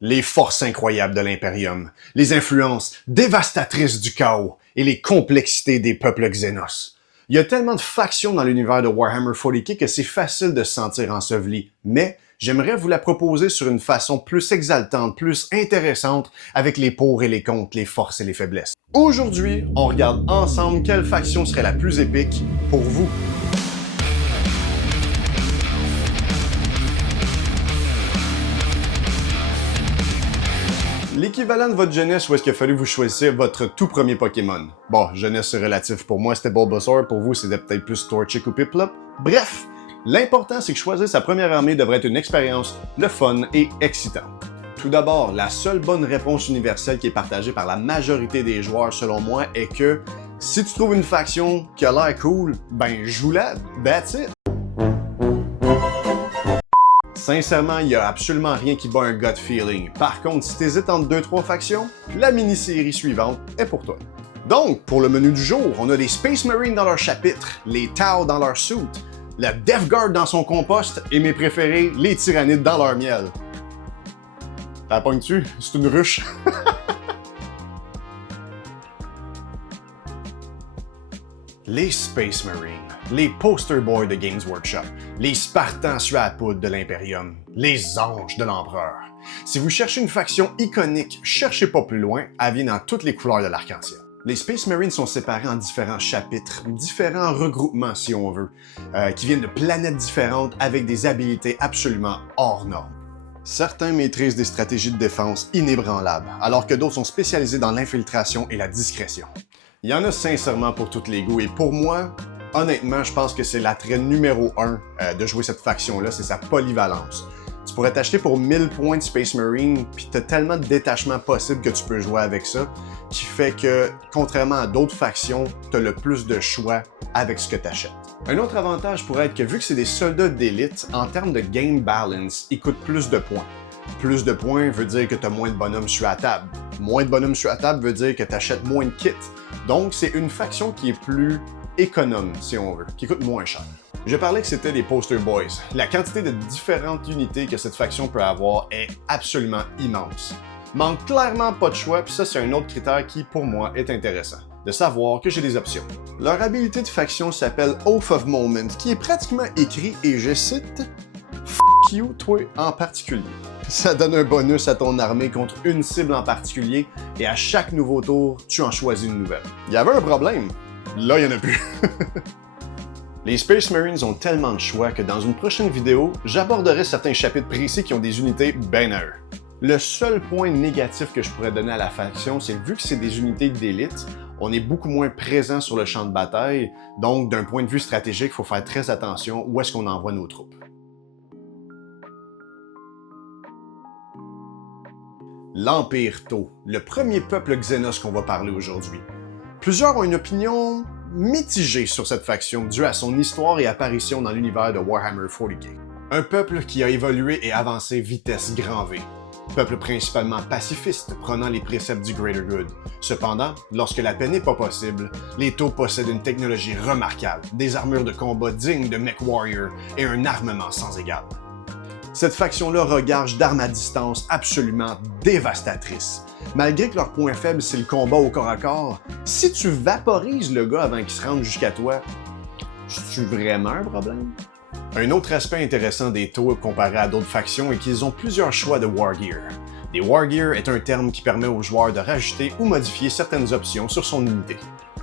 Les forces incroyables de l'Imperium, les influences dévastatrices du chaos et les complexités des peuples Xénos. Il y a tellement de factions dans l'univers de Warhammer 40K que c'est facile de se sentir enseveli, mais j'aimerais vous la proposer sur une façon plus exaltante, plus intéressante, avec les pour et les contre, les forces et les faiblesses. Aujourd'hui, on regarde ensemble quelle faction serait la plus épique pour vous. L'équivalent de votre jeunesse où est-ce qu'il a fallu vous choisir votre tout premier Pokémon. Bon, jeunesse c'est relatif, pour moi c'était Bulbasaur, pour vous c'était peut-être plus Torchic ou Piplup. Bref, l'important c'est que choisir sa première armée devrait être une expérience, le fun et excitante. Tout d'abord, la seule bonne réponse universelle qui est partagée par la majorité des joueurs selon moi est que si tu trouves une faction qui a l'air cool, ben joue-la, that's it! Sincèrement, il n'y a absolument rien qui bat un gut feeling. Par contre, si t'hésites entre 2-3 factions, la mini-série suivante est pour toi. Donc, pour le menu du jour, on a les Space Marines dans leur chapitre, les Tau dans leur suit, la Death Guard dans son compost et mes préférés, les Tyrannides dans leur miel. T'as pogne-tu? C'est une ruche. Les Space Marines, les poster boys de Games Workshop, les Spartans sur la poudre de l'Imperium, les anges de l'Empereur. Si vous cherchez une faction iconique, cherchez pas plus loin, elle vient dans toutes les couleurs de l'arc-en-ciel. Les Space Marines sont séparés en différents chapitres, différents regroupements si on veut, qui viennent de planètes différentes avec des habilités absolument hors normes. Certains maîtrisent des stratégies de défense inébranlables, alors que d'autres sont spécialisés dans l'infiltration et la discrétion. Il y en a sincèrement pour tous les goûts, et pour moi, honnêtement, je pense que c'est l'attrait numéro 1 de jouer cette faction-là, c'est sa polyvalence. Tu pourrais t'acheter pour 1000 points de Space Marine, puis t'as tellement de détachements possibles que tu peux jouer avec ça, qui fait que, contrairement à d'autres factions, t'as le plus de choix avec ce que t'achètes. Un autre avantage pourrait être que vu que c'est des soldats d'élite, en termes de game balance, ils coûtent plus de points. Plus de points veut dire que t'as moins de bonhommes sur la table. Moins de bonhommes sur la table veut dire que t'achètes moins de kits. Donc, c'est une faction qui est plus économe, si on veut, qui coûte moins cher. Je parlais que c'était des poster boys. La quantité de différentes unités que cette faction peut avoir est absolument immense. Manque clairement pas de choix, puis ça c'est un autre critère qui, pour moi, est intéressant. De savoir que j'ai des options. Leur habilité de faction s'appelle Oath of Moment, qui est pratiquement écrit, et je cite, « F*** you, toi en particulier ». Ça donne un bonus à ton armée contre une cible en particulier, et à chaque nouveau tour, tu en choisis une nouvelle. Il y avait un problème. Là, il n'y en a plus. Les Space Marines ont tellement de choix que dans une prochaine vidéo, j'aborderai certains chapitres précis qui ont des unités ben à eux. Le seul point négatif que je pourrais donner à la faction, c'est que vu que c'est des unités d'élite, on est beaucoup moins présent sur le champ de bataille, donc d'un point de vue stratégique, il faut faire très attention où est-ce qu'on envoie nos troupes. L'Empire Tau, le premier peuple Xénos qu'on va parler aujourd'hui. Plusieurs ont une opinion mitigée sur cette faction due à son histoire et apparition dans l'univers de Warhammer 40K. Un peuple qui a évolué et avancé vitesse grand V. Peuple principalement pacifiste, prenant les préceptes du Greater Good. Cependant, lorsque la paix n'est pas possible, les Tau possèdent une technologie remarquable, des armures de combat dignes de MechWarrior et un armement sans égal. Cette faction-là regorge d'armes à distance absolument dévastatrices. Malgré que leur point faible c'est le combat au corps à corps, si tu vaporises le gars avant qu'il se rende jusqu'à toi, c'est-tu vraiment un problème? Un autre aspect intéressant des Tau comparé à d'autres factions est qu'ils ont plusieurs choix de Wargear. Des Wargear est un terme qui permet aux joueurs de rajouter ou modifier certaines options sur son unité.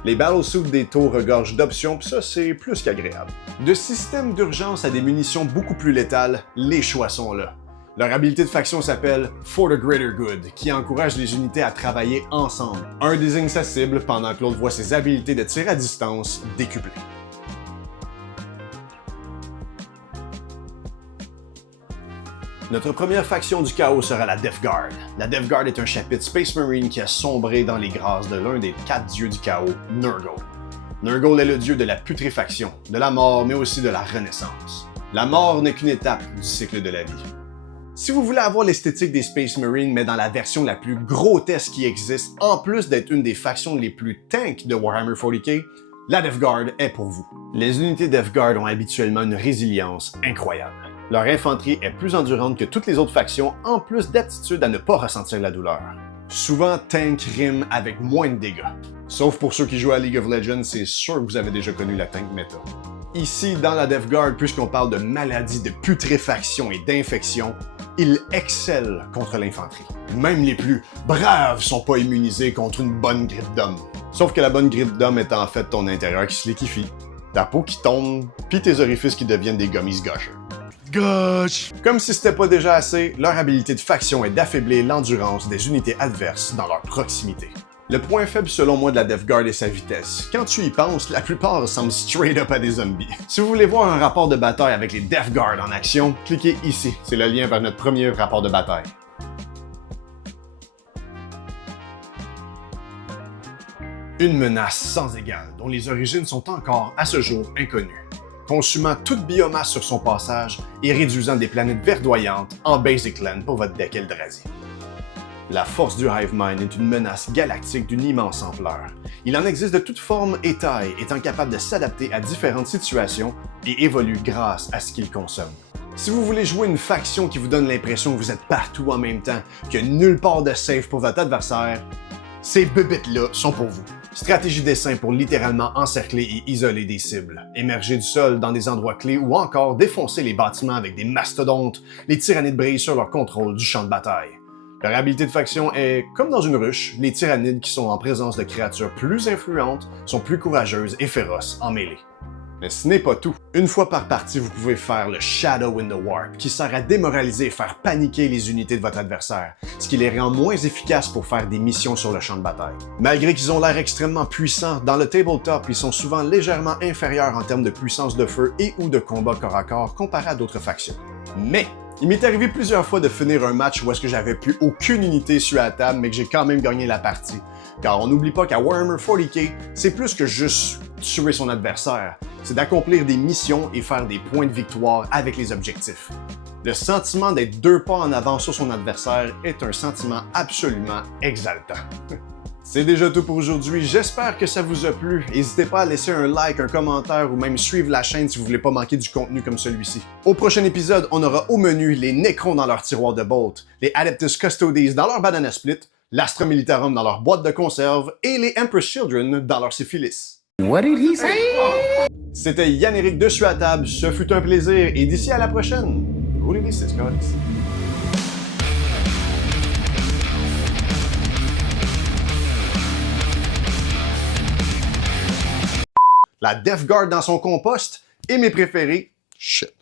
Les battlesuits des Tau regorgent d'options, pis ça c'est plus qu'agréable. De systèmes d'urgence à des munitions beaucoup plus létales, les choix sont là. Leur habilité de faction s'appelle For the Greater Good, qui encourage les unités à travailler ensemble. Un désigne sa cible pendant que l'autre voit ses habilités de tir à distance décuplées. Notre première faction du chaos sera la Death Guard. La Death Guard est un chapitre Space Marine qui a sombré dans les grâces de l'un des 4 dieux du chaos, Nurgle. Nurgle est le dieu de la putréfaction, de la mort, mais aussi de la renaissance. La mort n'est qu'une étape du cycle de la vie. Si vous voulez avoir l'esthétique des Space Marines, mais dans la version la plus grotesque qui existe, en plus d'être une des factions les plus tank de Warhammer 40K, la Death Guard est pour vous. Les unités Death Guard ont habituellement une résilience incroyable. Leur infanterie est plus endurante que toutes les autres factions, en plus d'aptitude à ne pas ressentir la douleur. Souvent, tank rime avec moins de dégâts. Sauf pour ceux qui jouent à League of Legends, c'est sûr que vous avez déjà connu la tank méta. Ici, dans la Death Guard, puisqu'on parle de maladies, de putréfaction et d'infection, ils excellent contre l'infanterie. Même les plus braves sont pas immunisés contre une bonne grippe d'homme. Sauf que la bonne grippe d'homme est en fait ton intérieur qui se liquéfie, ta peau qui tombe, puis tes orifices qui deviennent des gummies gauchers. Gauche! Comme si c'était pas déjà assez, leur habilité de faction est d'affaiblir l'endurance des unités adverses dans leur proximité. Le point faible selon moi de la Death Guard est sa vitesse. Quand tu y penses, la plupart ressemblent straight up à des zombies. Si vous voulez voir un rapport de bataille avec les Death Guard en action, cliquez ici. C'est le lien vers notre premier rapport de bataille. Une menace sans égale, dont les origines sont encore, à ce jour, inconnues. Consumant toute biomasse sur son passage et réduisant des planètes verdoyantes en Basic Land pour votre deck Eldrazi. La force du Hive Mind est une menace galactique d'une immense ampleur. Il en existe de toutes formes et tailles, étant capable de s'adapter à différentes situations et évolue grâce à ce qu'il consomme. Si vous voulez jouer une faction qui vous donne l'impression que vous êtes partout en même temps, qu'il n'y a nulle part de safe pour votre adversaire, ces bébites-là sont pour vous. Stratégie d'essaim pour littéralement encercler et isoler des cibles, émerger du sol dans des endroits clés ou encore défoncer les bâtiments avec des mastodontes, les tyrannides brillent sur leur contrôle du champ de bataille. Leur habilité de faction est, comme dans une ruche, les tyrannides qui sont en présence de créatures plus influentes sont plus courageuses et féroces en mêlée. Mais ce n'est pas tout. Une fois par partie, vous pouvez faire le Shadow in the Warp, qui sert à démoraliser et faire paniquer les unités de votre adversaire, ce qui les rend moins efficaces pour faire des missions sur le champ de bataille. Malgré qu'ils ont l'air extrêmement puissants, dans le tabletop, ils sont souvent légèrement inférieurs en termes de puissance de feu et ou de combat corps à corps comparé à d'autres factions. Mais il m'est arrivé plusieurs fois de finir un match où est-ce que j'avais plus aucune unité sur la table, mais que j'ai quand même gagné la partie. Car on n'oublie pas qu'à Warhammer 40K, c'est plus que juste tuer son adversaire. C'est d'accomplir des missions et faire des points de victoire avec les objectifs. Le sentiment d'être 2 pas en avant sur son adversaire est un sentiment absolument exaltant. C'est déjà tout pour aujourd'hui, j'espère que ça vous a plu. N'hésitez pas à laisser un like, un commentaire ou même suivre la chaîne si vous voulez pas manquer du contenu comme celui-ci. Au prochain épisode, on aura au menu les Necrons dans leur tiroir de Bolt, les Adeptus Custodes dans leur Banana Split, l'Astra Militarum dans leur boîte de conserve et les Empress Children dans leur syphilis. What did he say? C'était Yann-Éric de Sur la Table, ce fut un plaisir et d'ici à la prochaine, roulez les 6 codes. La Death Guard dans son compost et mes préférés, shit.